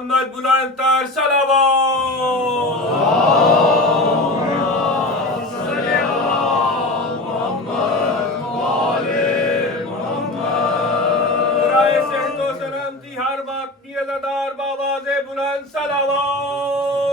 Muhammed bulandtar salavat. Buraya sehto selamti har vakt niyazadar babaze buland salavat.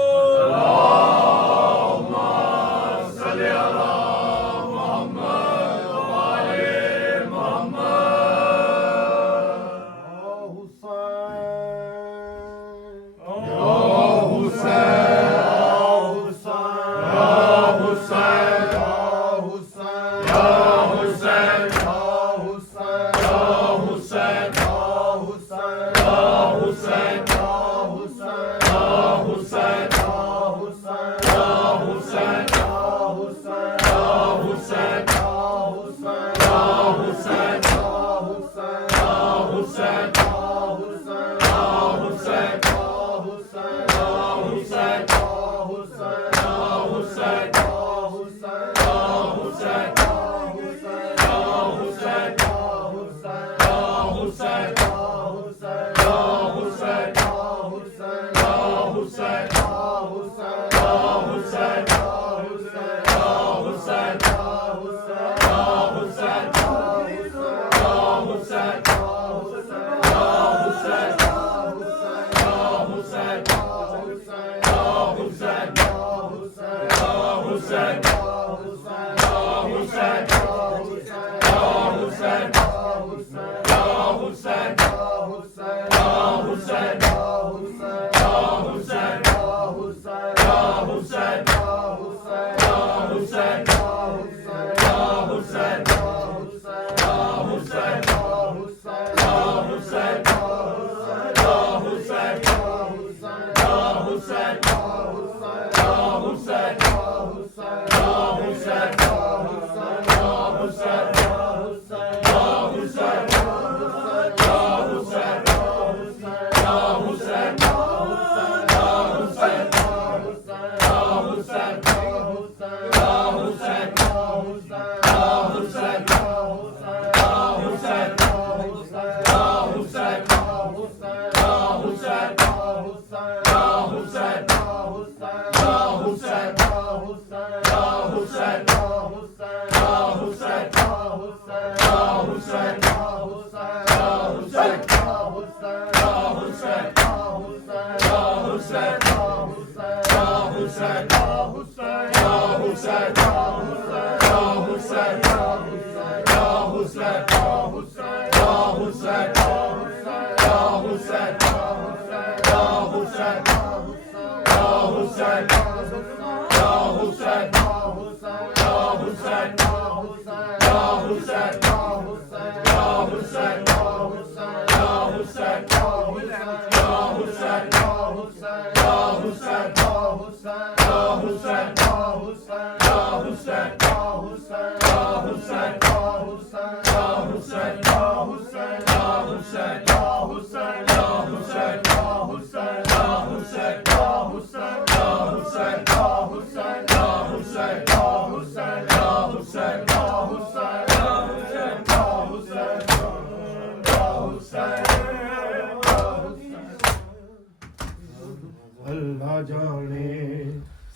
अल्लाह जाने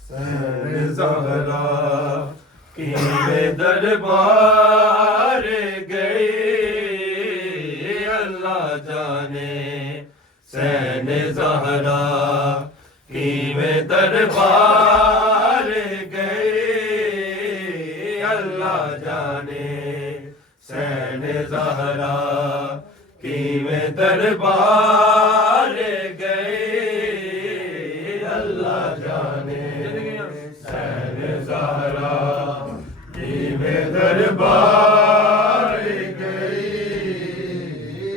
सहर ज़हरा किने दरबार गए। अल्लाह जाने सहर ज़हरा किने दरबार गए। अल्लाह जाने सहर ज़हरा किने दरबार गए। अल्लाह जाने सहर ज़हरा किने दरबार गई।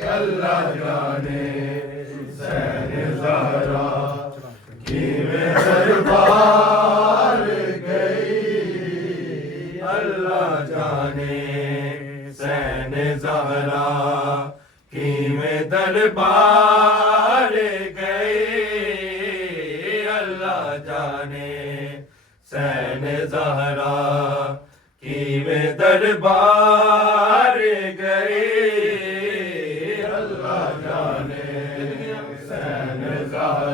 अल्लाह जाने सहर ज़हरा किने दरबार गई। अल्लाह जाने सहर ज़हरा किने दरबार गए। अल्लाह जाने सहर ज़हरा किने दरबार गए। अल्लाह जाने सहर ज़हरा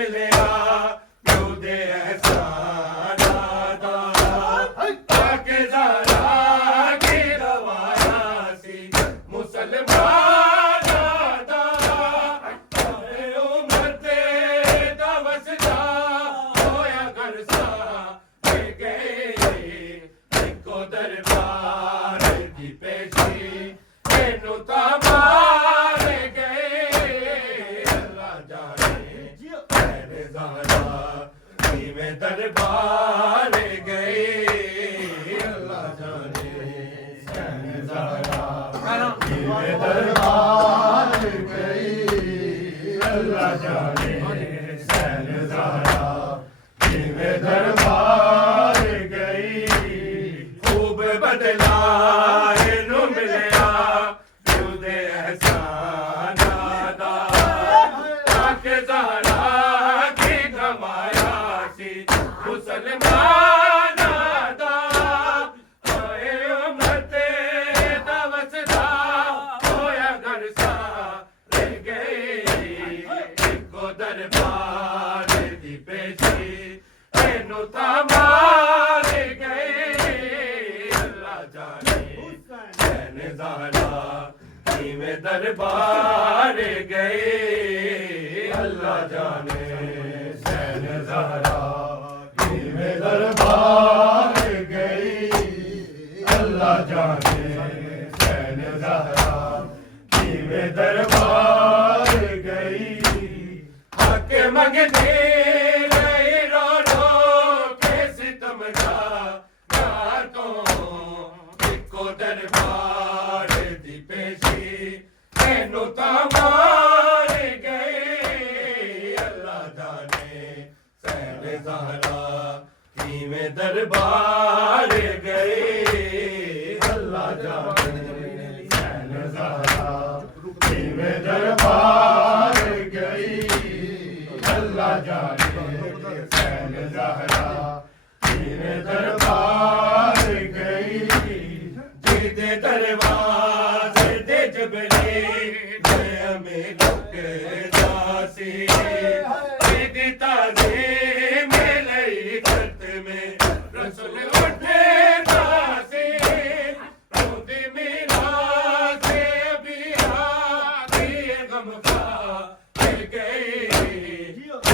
मिलिया प्यो दे एहसाना दा आके ज़हरा की रवाया सी मुसलमाना दा उमर ते दा वसदा होया घर सा गए इको दरबार दी पेशी तेनू ता मार गए अल्लाह जाने तेरे ज़हरा किवें दरबार गए अल्लाह जाने तेरे ज़हरा किवें दरबार गई अल्लाह जाने तेरे ज़हरा किवें दरबार गई खूब बदला इनू मिलिया प्यो दे एहसाना दा आके ज़हरा की कमाया सी मुसलमाना दा आए उमर ते दा वसदा होया घर सा रह गए इको दरबार दी पेशी तेनू ता मार गए अल्लाह जाने तेने ज़हरा किवें दरबार गए अल्लाह जाने तेने ज़हरा किवें दरबार गई अल्लाह जाने तेने ज़हरा किवें दरबार गई हक मंगने गई रो रो के सितम दा रातों इको दरबार दी पेशी तेनू ता मार गए अल्लाह जाने तेरे ज़हरा किवें दरबार गए अल्लाह जाने तेरे ज़हरा किवें दरबार गई अल्लाह जाने तेरे ज़हरा किवें दरबार गई जिदे दरवाज़े दे जबले हमें लुकदा सी जिदी ताज़े में लई खत में रसूल उठे दासी रोदी मीरा से भी आती गम खा गई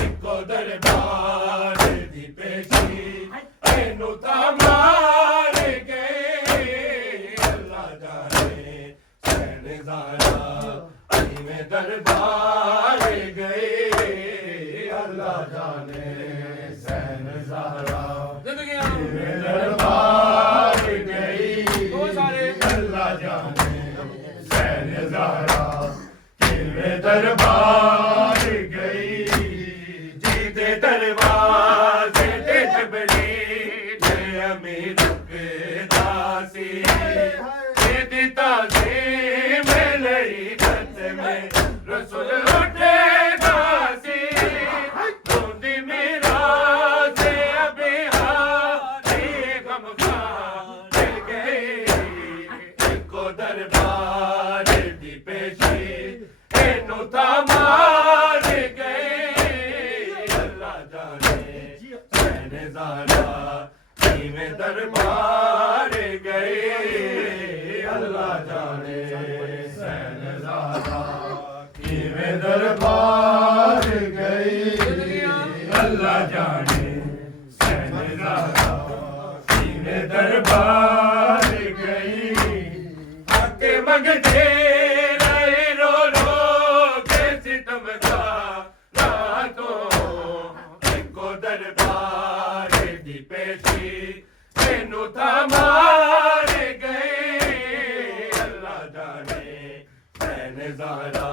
इको दरबार दी पेशी तेनू ता मार गए अल्लाह जाने तेरे ज़हरा किवें दरबार गए अल्लाह जाने तेरे ज़हरा किवें दरबार गई अल्लाह जाने तेरे ज़हरा किवें दरबार गई जीते दरवाज़े ते जबली जे अमीर रुकदा सी जिदी ताज़े में लई खत में रसूल उठे दासी रोंदी मीरा से अभी हाथी गम खा मिल गई इको दरबार दी पेशी तेनू ता मार गए अल्लाह जाने तेरे ज़हरा किवें दरबार गए अल्लाह जाने तेरे ज़हरा किवें दरबार गई अल्लाह जाने तेरे ज़हरा किवें दरबार गई हक मंगते रहे रो रो के सितम दा रातों इको दरबार दी पेशी तेनू ता मार गए अल्लाह जाने तेने ज़हरा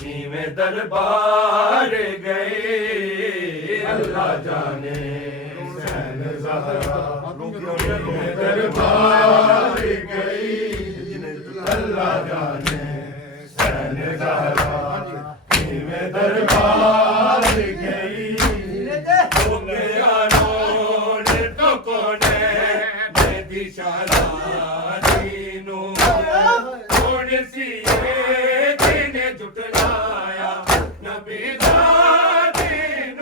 किवें दरबार गए अल्लाह जाने तेने ज़हरा किवें दरबार गई अल्लाह जाने तेने ज़हरा किवें दरबार गई तो कोने दिशा दीनू कौन सी जुटलाया नबी दीन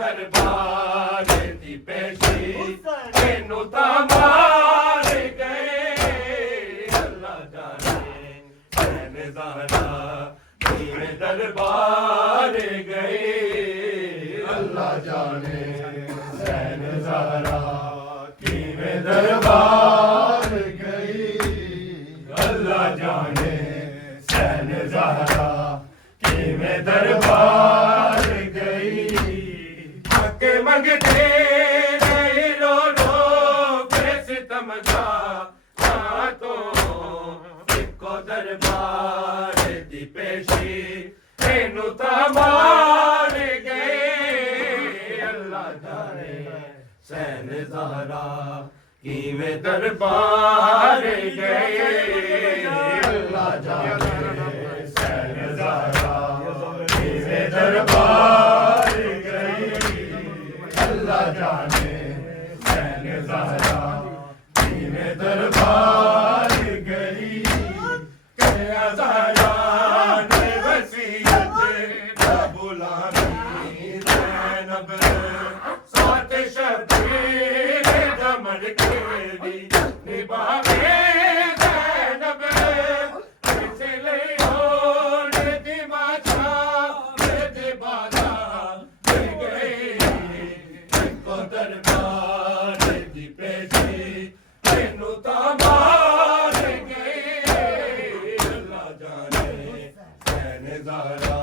दरबार दी पेशी तेनू तां मार गए अल्लाह जाने सैन ज़हरा किवें दरबार गए अल्लाह जाने सैन ज़हरा किवें दरबार गई अल्लाह जाने सैन ज़हरा किवें दरबार गई आके मंगते गए रो रो के सितमगार तो इको दरबार दी पेशी तेनू तां मार गए अल्लाह जाने सैन ज़हरा किवें दरबार गए अल्लाह जाने सैन ज़हरा किवें दरबार गई अल्लाह जाने सैन ज़हरा किवें दरबार गई क्या ज़हरा ने वसीयत न बुलानी ज़ैनब साथ शबीर दमन के भी निभावे ज़ैनब किसे ले ओढ़ दी माचा दे बाजा दे गए इनको दरबार दी पेशी तेनू तां मार गए अल्लाह जाने सैन ज़हरा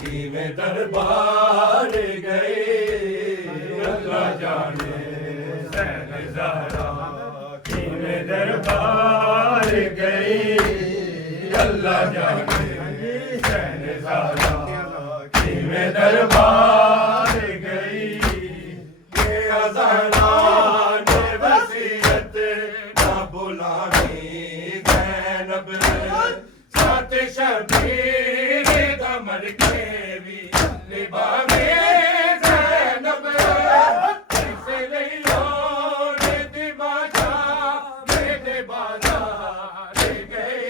किवें दरबार गए अल्लाह जाने सैन ज़हरा किवें दरबार गई अल्लाह जाने सैन ज़हरा किवें दरबार गई ये ज़हरा ने वसीयत न बुलानी ज़ैनब साथ शबीर दमन के भी निभावे ज़ैनब किसे ले ओढ़ दी माचा मेरे बाजा ले गए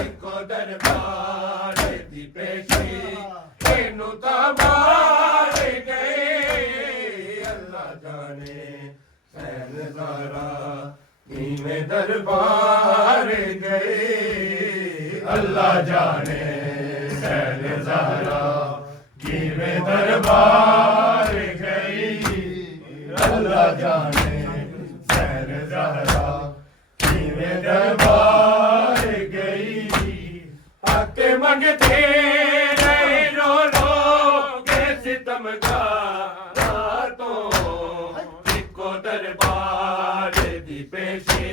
इनको दरबार दी पेशी तेनू तां मार गए अल्लाह जाने सैन ज़हरा किवें दरबार गए अल्लाह जाने सैन ज़हरा किवें दरबार गई अल्लाह जाने सैन ज़हरा किवें दरबार गई आके मंगते रहे रो रो के सितमगार तो इको दरबार दी पेशी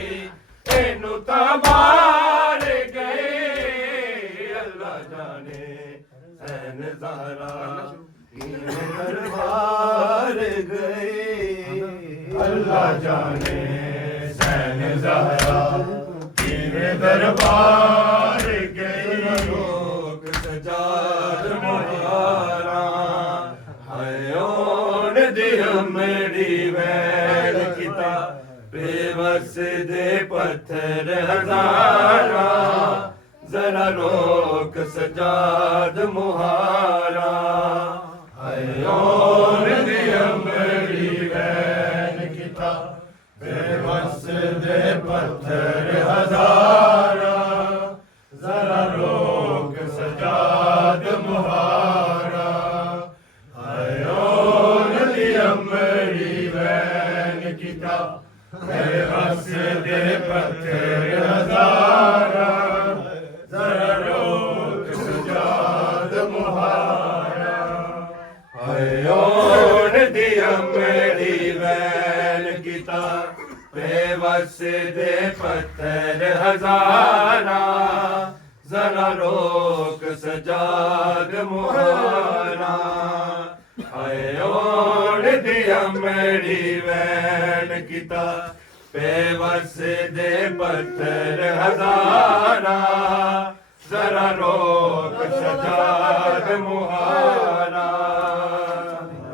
तेनू तां मार गए अल्लाह जाने सैन ज़हरा किवें दरबार गए अल्लाह जाने सैन ज़हरा किवें दरबार गई लोक सजाद मुहारा हयोन दी मेरी वैल किता बेबस दे पत्थर हज़ारा जरा रोक सजाद मुहारा हयोन दी मेरी वैल किता बेबस दे पत्थर हज़ारा जरा रोक सजाद मुहारा हयोन दी मेरी वैल किता बेबस दे पत्थर हज़ारा जरा रोक सजाद मुहारा हयोन दी मेरी वैल किता बेबस दे पत्थर हज़ारा जरा रोक सजाद मुहारा हयोन दी मेरी वैल किता बेबस दे पत्थर हज़ारा जरा रोक सजाद मुहारा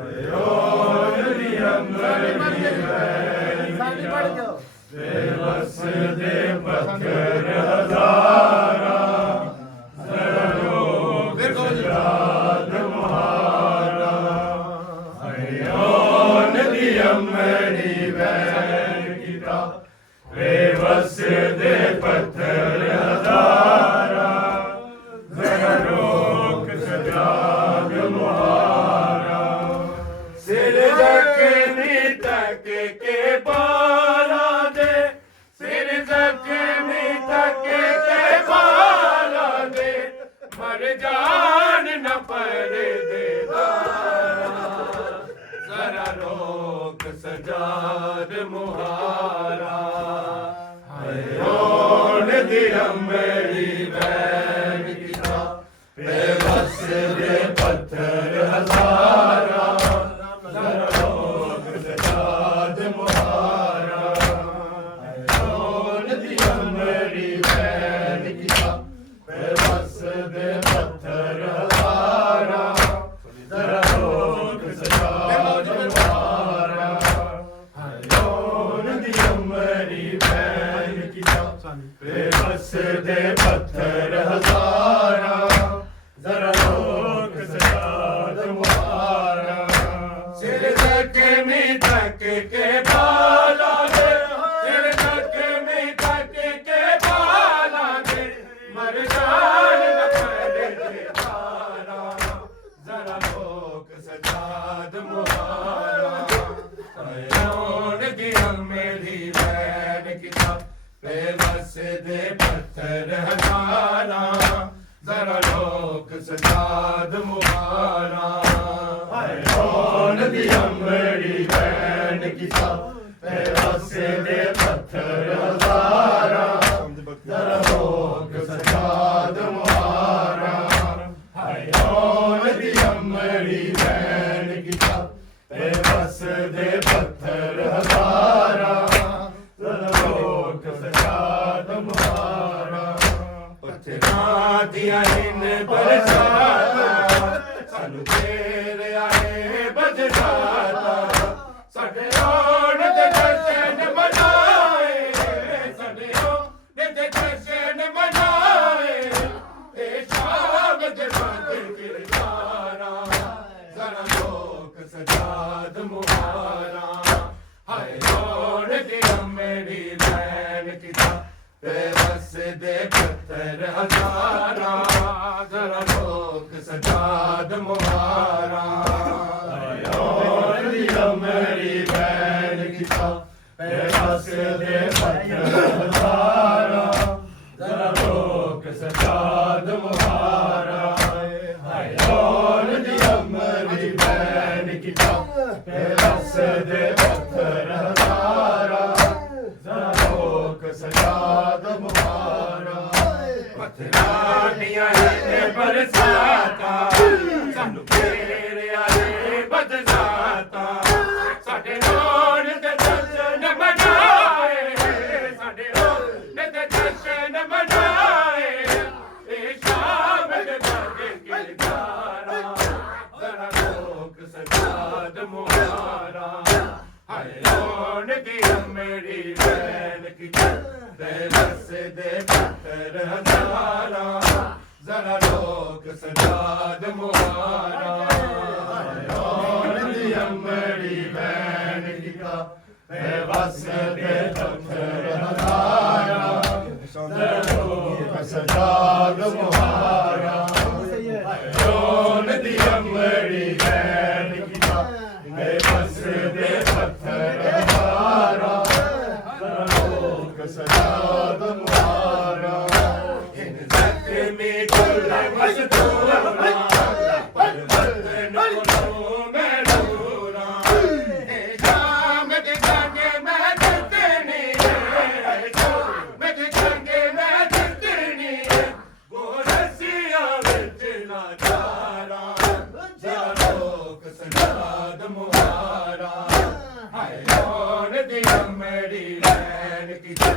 हयोन दी मेरी वैल किता बेबस दे पत्थर हज़ारा जरा रोक सजाद मुहारा ਸਜਾਦ ਮੁਹਾਰਾ ਹਾਏ ਹੋਣ ਦੀ ਅੰਬਰੀ ਵੈਨ ਕੀਤਾ ਬੇਬਸ ਦੇ ਪੱਥਰ ਹਜ਼ਾਰਾਂ ਜ਼ਰਾ ਲੋਕ ਸਜਾਦ ਮੁਹਾਰਾ ਹਾਏ ਹੋਣ ਦੀ ਅੰਬਰੀ ਵੈਨ ਕੀਤਾ ਬੇਬਸ ਦੇ ਪੱਥਰ ਹਜ਼ਾਰਾਂ ਜ਼ਰਾ ਲੋਕ ਸਜਾਦ ਮੁਹਾਰਾ ਹਾਏ ਹੋਣ ਦੀ ਅੰਬਰੀ ਵੈਨ ਕੀਤਾ ਬੇਬਸ ਦੇ ਪੱਥਰ ਹਜ਼ਾਰਾਂ ਜ਼ਰਾ ਲੋਕ ਸਜਾਦ ਮੁਹਾਰਾ ਸਿਰ ਜ਼ਖਮੀ ਤੱਕ ਕੇ ਬਾਲਾਂ ਦੇ ਸਿਰ ਜ਼ਖਮੀ ਤੱਕ ਕੇ ਬਾਲਾਂ ਦੇ ਮਰ ਜਾਣ ਨਫਰੇ ਦੇ ਤਾਰਾ ਜ਼ਰਾ ਲੋਕ ਸਜਾਦ ਮੁਹਾਰਾ ਹਾਏ ਹੋਣ ਦੀ ਮੇਰੀ ਵੈਨ ਕੀਤਾ ਬੇਬਸ ਦੇ ਪੱਥਰ ਹਜ਼ਾਰਾਂ ਜ਼ਰਾ ਲੋਕ ਸਜਾਦ ਮੁਹਾਰਾ ਹਾਏ ਹੋਣ ਦੀ ਅੰਬਰੀ ਵੈਨ ਕੀਤਾ ਬੇਬਸ ਦੇ ਪੱਥਰ ਹਜ਼ਾਰਾਂ ਜ਼ਰਾ ਲੋਕ ਸਜਾਦ ਮੁਹਾਰਾ ਹਾਏ ਹੋਣ ਦੀ ਅੰਬਰੀ ਵੈਨ ਕੀਤਾ ਬੇਬਸ ਦੇ ਪੱਥਰ ਹਜ਼ਾਰਾਂ ਜ਼ਰਾ ਲੋਕ ਸਜਾਦ ਮੁਹਾਰਾ ਪੱਥਰਾਂ ਦੀਆਂ ਇਨ ਬਰਸਾਤਾਂ ਸਾਨੂੰ ਫੇਰ ਆਏ ਬਜਦਾਤਾ ਸਾਡੇ ਰੋਣ ਦੇ ਜਸ਼ਨ ਮਨਾਏ ਸਾਡੇ ਰੋਣ ਦੇ ਜਸ਼ਨ ਮਨਾਏ ਇਹ ਸ਼ਾਮ ਦੇ ਬਾਦ ਕਿਰਦਾਰਾ ਜ਼ਰਾ ਲੋਕ ਸਜਾਦ ਮੁਹਾਰਾ ਹਾਏ ਹੋਣ ਦੀ ਮੇਰੀ ਵੈਨ ਕੀਤਾ ਬੇਬਸ ਦੇ ਪੱਥਰ ਹਜ਼ਾਰਾਂ ਜ਼ਰਾ ਲੋਕ ਸਜਾਦ ਮੁਹਾਰਾ ਹਾਏ ਹੋਣ ਦੀ ਮੇਰੀ ਵੈਨ ਕੀਤਾ ਬੇਬਸ ਦੇ ਪੱਥਰ ਹਜ਼ਾਰਾਂ ਜ਼ਰਾ ਲੋਕ ਸਜਾਦ ਮੁਹਾਰਾ ਹਾਏ ਹੋਣ ਦੀ ਮੇਰੀ ਵੈਨ ਕੀਤਾ ਬੇਬਸ ਦੇ ਪੱਥਰ ਹਜ਼ਾਰਾਂ ਜ਼ਰਾ ਲੋਕ ਸਜਾਦ ਮੁਹਾਰਾ ਪੱਥਰਾਂ ਦੀਆਂ ਇਹ ਬਰਸਾਤਾਂ ਸਾਨੂੰ ਫੇਰ ਆਏ ਬਦਜ਼ਾਤਾਂ ਸਾਡੇ ਰੋਣ ਦੇ ਜਸ਼ਨ ਮਨਾਏ ਸਾਡੇ ਰੋਣ ਦੇ ਜਸ਼ਨ ਮਨਾਏ ਇਹ ਸ਼ਾਮ ਦੇ ਬਾਗੇ ਕਿਰਦਾਰਾ ਜ਼ਰਾ ਲੋਕ ਸਜਾਦ ਮੁਹਾਰਾ ਹਾਏ ਹੋਣ ਦੀ ਮੇਰੀ ਵੈਨ ਕੀਤਾ ਬੇਬਸ ਦੇ ਪੱਥਰ ਹਜ਼ਾਰਾਂ ਜ਼ਰਾ ਲੋਕ ਸਜਾਦ ਮੁਹਾਰਾ ਹਾਏ ਹੋਣ ਦੀ ਮੇਰੀ ਵੈਨ ਕੀਤਾ ਬੇਬਸ ਦੇ ਪੱਥਰ ਹਜ਼ਾਰਾਂ ਜ਼ਰਾ ਲੋਕ ਸਜਾਦ ਮੁਹਾਰਾ ਹਾਏ ਹੋਣ ਦੀ ਮੇਰੀ ਵੈਨ ਕੀਤਾ ਬੇਬਸ ਦੇ ਪੱਥਰ ਹਜ਼ਾਰਾਂ ਜ਼ਰਾ ਲੋਕ ਸਜਾਦ ਮੁਹਾਰਾ ਇਨ ਜ਼ਖਮੀ ਕੁਲ ਮਜ਼ਦੂਰਾਂ ਪਰ ਵਤਨ ਕੋਲੋਂ ਮੈਂ ਦੂਰਾਂ ਇਹ ਸ਼ਾਮ ਦੇ ਜਾਂਗੇ ਮੈਂ ਜਿੱਤਣੀ ਹੈ ਸ਼ਾਮ ਦੇ ਜਾਂਗੇ ਮੈਂ ਜਿੱਤਣੀ ਹੈ ਗੋਰਸੀਆਂ ਵਿੱਚ ਲਾਚਾਰਾਂ ਜ਼ਰਾ ਲੋਕ ਸਜਾਦ ਮੁਹਾਰਾ ਹਾਏ ਹੋਣ ਦੀ ਮੇਰੀ ਵੈਨ ਕੀਤਾ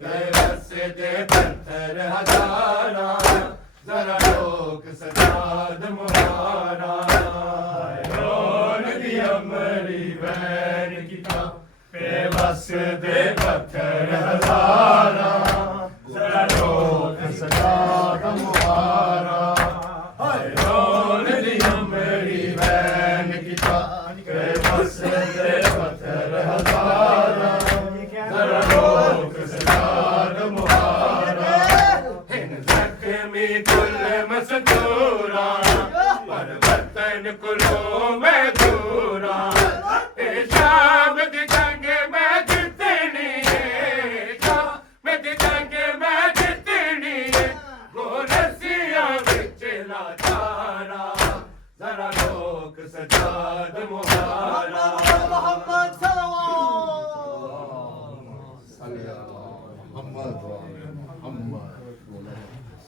ਬੇਬਸ ਦੇ ਪੱਥਰ ਹਜ਼ਾਰਾਂ ਜ਼ਰਾ ਲੋਕ ਸਜਾਦ ਮੁਹਾਰਾ ਹਾਏ ਹੋਣ ਦੀ ਮੇਰੀ ਵੈਨ ਕੀਤਾ ਬੇਬਸ ਦੇ ਪੱਥਰ ਹਜ਼ਾਰਾਂ ਜ਼ਰਾ ਲੋਕ ਸਜਾਦ ਮੁਹਾਰਾ ਹਾਏ ਹੋਣ ਦੀ ਮੇਰੀ ਵੈਨ ਕੀਤਾ ਬੇਬਸ ਦੇ ਪੱਥਰ ਹਜ਼ਾਰਾਂ ਜ਼ਰਾ ਲੋਕ ਸਜਾਦ ਮੁਹਾਰਾ ਹਿਨ ਜ਼ਖਮੀ ਕੁਲ ਮਸਦੂਰਾਂ ਪਰ ਵਤਨ ਕੋਲੋਂ ਮੈਂ ਦੂਰਾਂ ਇਹ ਸ਼ਾਮ ਦੀ ਜੰਗ ਮੈਂ ਜਿੱਤਣੀ ਹੈ ਸ਼ਾਮ ਦੀ ਜੰਗ ਮੈਂ ਜਿੱਤਣੀ ਹੈ ਗੋਰਸੀਆਂ ਵਿੱਚ ਲਾਚਾਰਾ ਜ਼ਰਾ ਲੋਕ ਸਜਾਦ ਮੁਹਾਰਾ